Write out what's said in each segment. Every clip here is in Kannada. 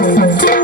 Texas.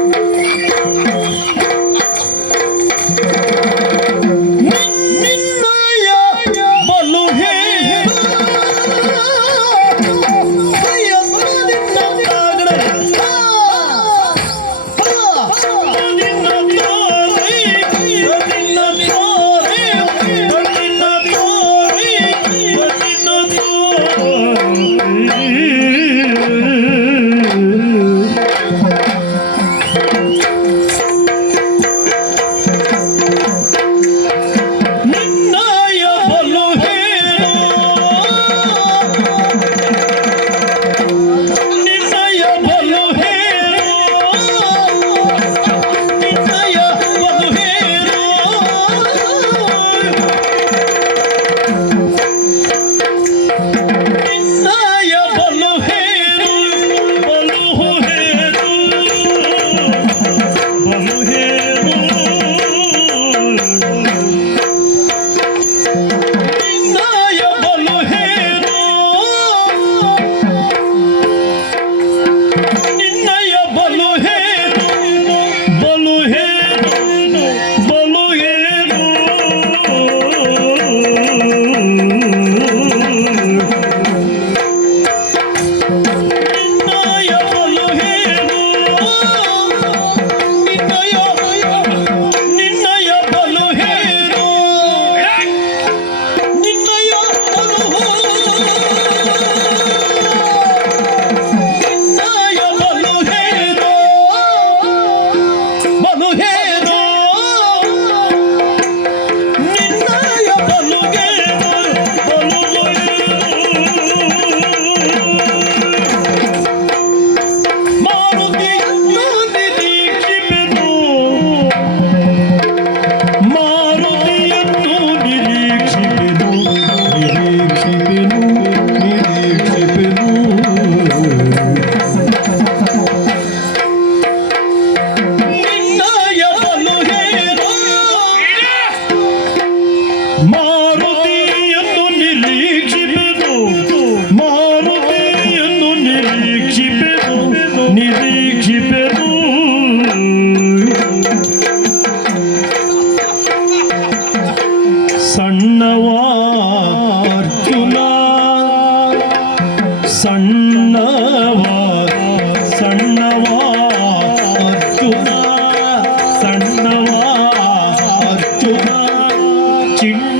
no, নিদীক্ষিপে ಸಣ್ಣವಾರ್ಜುನ ಸಣ್ಣವ ಸಣ್ಣವಾ ಅರ್ಜುನ ಸಣ್ಣವಾ ಅರ್ಜುನ ಚಿಣ್ಣ